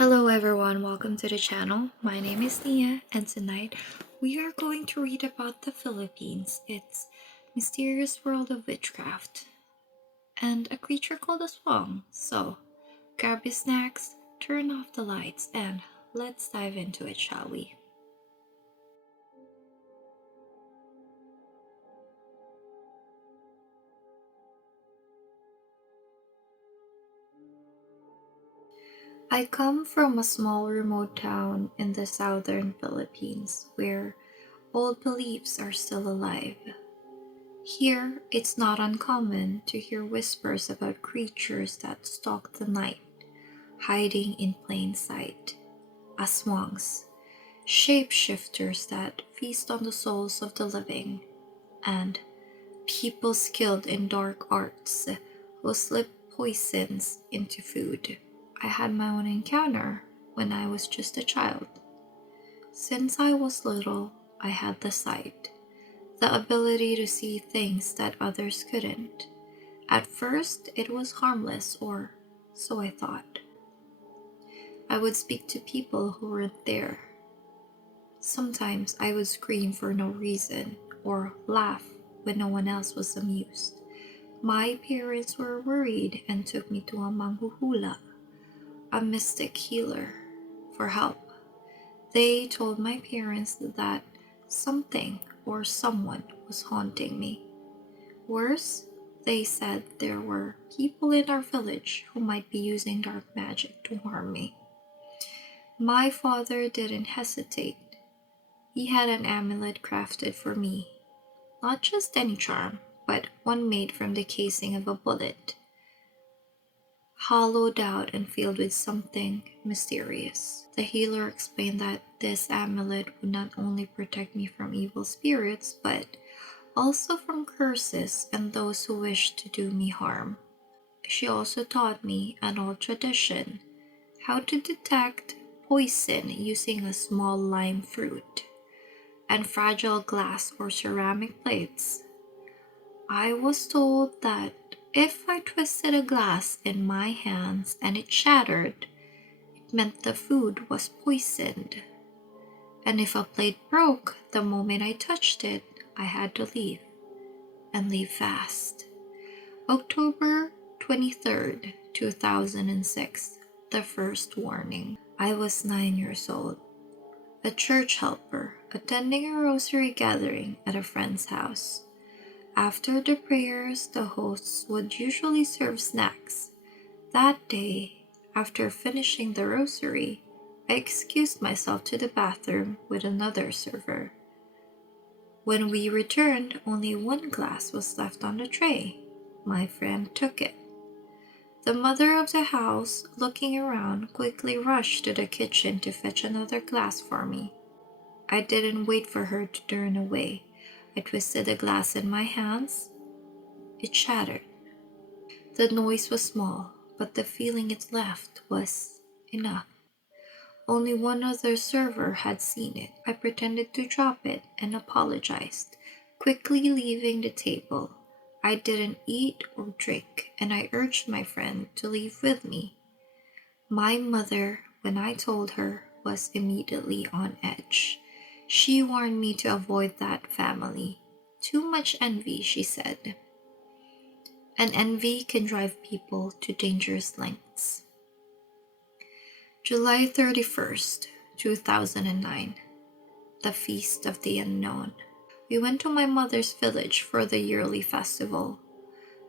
Hello everyone, welcome to the channel. My name is Nia and tonight we are going to read about the Philippines, its mysterious world of witchcraft, and a creature called Aswang. So grab your snacks, turn off the lights, and let's dive into it, shall we? I come from a small remote town in the southern Philippines where old beliefs are still alive. Here, it's not uncommon to hear whispers about creatures that stalk the night, hiding in plain sight. Aswangs, shapeshifters that feast on the souls of the living, and people skilled in dark arts who slip poisons into food. I had my own encounter when I was just a child. Since I was little, I had the sight, the ability to see things that others couldn't. At first, it was harmless, or so I thought. I would speak to people who weren't there. Sometimes I would scream for no reason, or laugh when no one else was amused. My parents were worried and took me to a manghuhula, a mystic healer, for help. They told my parents that something or someone was haunting me. Worse, they said there were people in our village who might be using dark magic to harm me. My father didn't hesitate. He had an amulet crafted for me. Not just any charm, but one made from the casing of a bullet, hollowed out and filled with something mysterious. The healer explained that this amulet would not only protect me from evil spirits, but also from curses and those who wished to do me harm. She also taught me an old tradition, how to detect poison using a small lime fruit and fragile glass or ceramic plates. I was told that if I twisted a glass in my hands and it shattered, it meant the food was poisoned. And if a plate broke the moment I touched it, I had to leave, and leave fast. October 23rd, 2006, the first warning. I was 9 years old, a church helper attending a rosary gathering at a friend's house. After the prayers, the hosts would usually serve snacks. That day, after finishing the rosary, I excused myself to the bathroom with another server. When we returned, only one glass was left on the tray. My friend took it. The mother of the house, looking around, quickly rushed to the kitchen to fetch another glass for me. I didn't wait for her to turn away. I twisted the glass in my hands. It shattered. The noise was small, but the feeling it left was enough. Only one other server had seen it. I pretended to drop it and apologized, quickly leaving the table. I didn't eat or drink, and I urged my friend to leave with me. My mother, when I told her, was immediately on edge. She warned me to avoid that family. Too much envy, she said. And envy can drive people to dangerous lengths. July 31st, 2009, the Feast of the Unknown. We went to my mother's village for the yearly festival.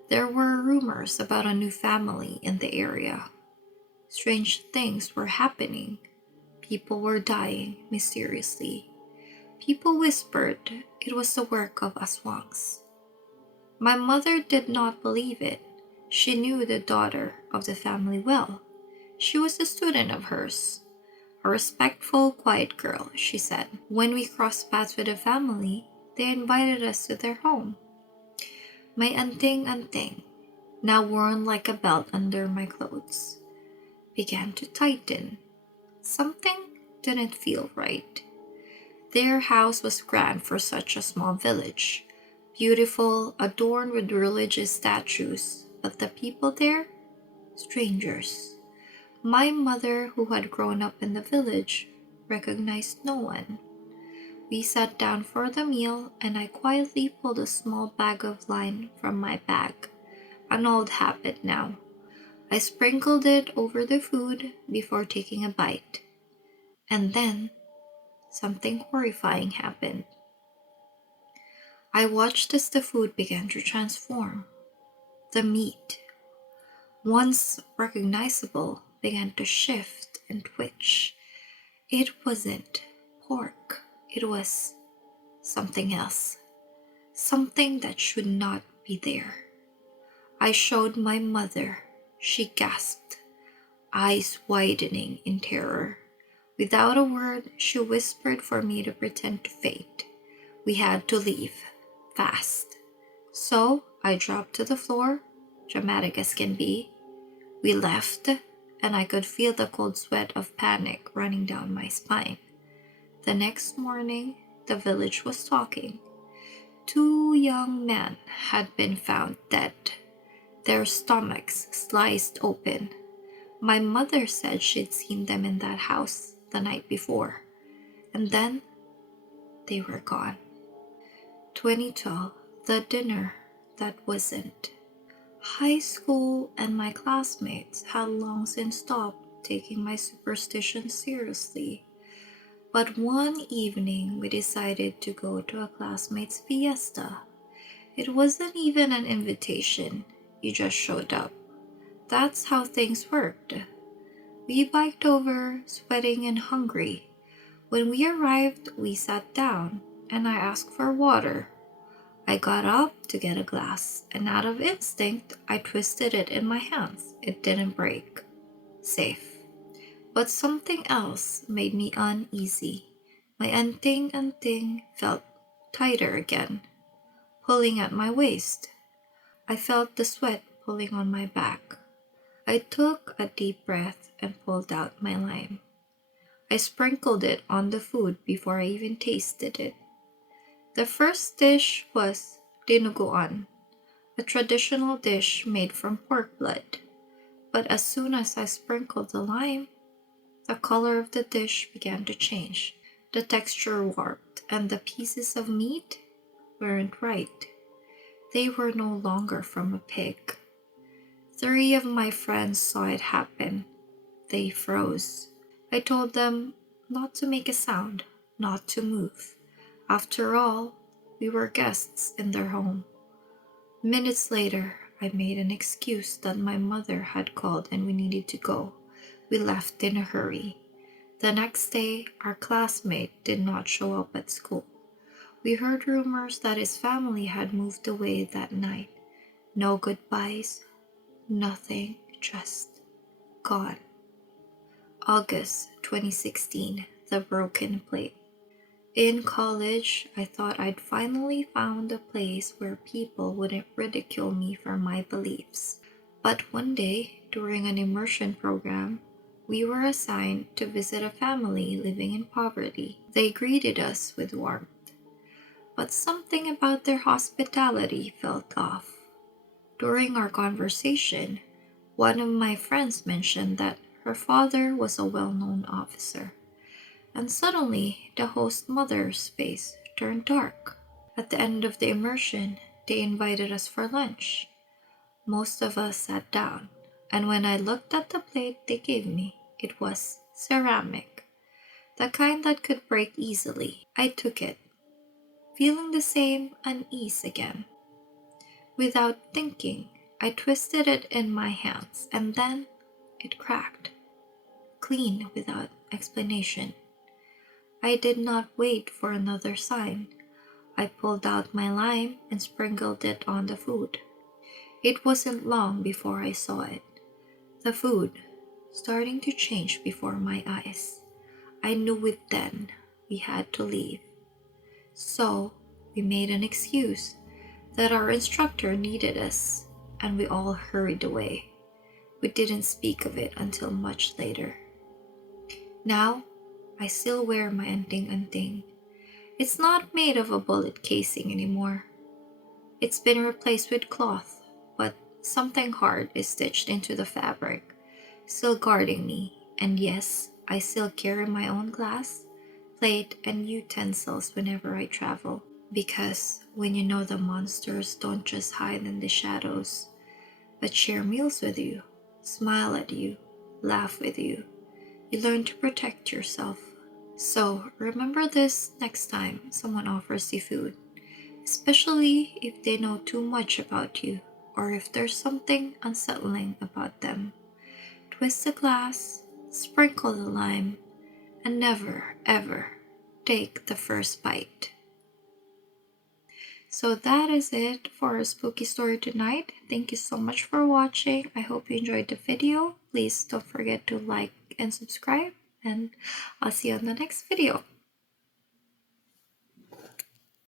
There were rumors about a new family in the area. Strange things were happening. People were dying mysteriously. People whispered it was the work of Aswangs. My mother did not believe it. She knew the daughter of the family well. She was a student of hers. A respectful, quiet girl, she said. When we crossed paths with the family, they invited us to their home. My anting, now worn like a belt under my clothes, began to tighten. Something didn't feel right. Their house was grand for such a small village, beautiful, adorned with religious statues, but the people there? Strangers. My mother, who had grown up in the village, recognized no one. We sat down for the meal, and I quietly pulled a small bag of line from my bag, an old habit now. I sprinkled it over the food before taking a bite. And then something horrifying happened. I watched as the food began to transform. The meat, once recognizable, began to shift and twitch. It wasn't pork, it was something else, something that should not be there. I showed my mother. She gasped, eyes widening in terror. Without a word, she whispered for me to pretend to faint. We had to leave, fast. So I dropped to the floor, dramatic as can be. We left, and I could feel the cold sweat of panic running down my spine. The next morning, the village was talking. 2 young men had been found dead, their stomachs sliced open. My mother said she'd seen them in that house the night before, and then they were gone. 2012, the dinner that wasn't. High school and my classmates had long since stopped taking my superstition seriously. But one evening we decided to go to a classmate's fiesta. It wasn't even an invitation, you just showed up. That's how things worked. We biked over, sweating and hungry. When we arrived, we sat down, and I asked for water. I got up to get a glass, and out of instinct, I twisted it in my hands. It didn't break. Safe. But something else made me uneasy. My anting felt tighter again, pulling at my waist. I felt the sweat pulling on my back. I took a deep breath and pulled out my lime. I sprinkled it on the food before I even tasted it. The first dish was dinuguan, a traditional dish made from pork blood. But as soon as I sprinkled the lime, the color of the dish began to change. The texture warped, and the pieces of meat weren't right. They were no longer from a pig. 3 of my friends saw it happen. They froze. I told them not to make a sound, not to move. After all, we were guests in their home. Minutes later, I made an excuse that my mother had called and we needed to go. We left in a hurry. The next day, our classmate did not show up at school. We heard rumors that his family had moved away that night. No goodbyes, nothing, just gone. August 2016, The Broken Plate. In college, I thought I'd finally found a place where people wouldn't ridicule me for my beliefs. But one day, during an immersion program, we were assigned to visit a family living in poverty. They greeted us with warmth, but something about their hospitality felt off. During our conversation, one of my friends mentioned that her father was a well-known officer, and suddenly the host mother's face turned dark. At the end of the immersion, they invited us for lunch. Most of us sat down, and when I looked at the plate they gave me, it was ceramic, the kind that could break easily. I took it, feeling the same unease again. Without thinking, I twisted it in my hands, and then it cracked, clean without explanation. I did not wait for another sign. I pulled out my lime and sprinkled it on the food. It wasn't long before I saw it. The food starting to change before my eyes. I knew it then. We had to leave. So we made an excuse that our instructor needed us, and we all hurried away. We didn't speak of it until much later. Now, I still wear my anting. It's not made of a bullet casing anymore. It's been replaced with cloth, but something hard is stitched into the fabric. still guarding me. And yes, I still carry my own glass, plate, and utensils whenever I travel. Because when you know the monsters don't just hide in the shadows, but share meals with you, smile at you, laugh with you, you learn to protect yourself. So remember this next time someone offers you food, especially if they know too much about you or if there's something unsettling about them. Twist the glass, sprinkle the lime, and never, ever take the first bite. So that is it for our spooky story tonight. Thank you so much for watching. I hope you enjoyed the video. Please don't forget to like and subscribe, and I'll see you on the next video.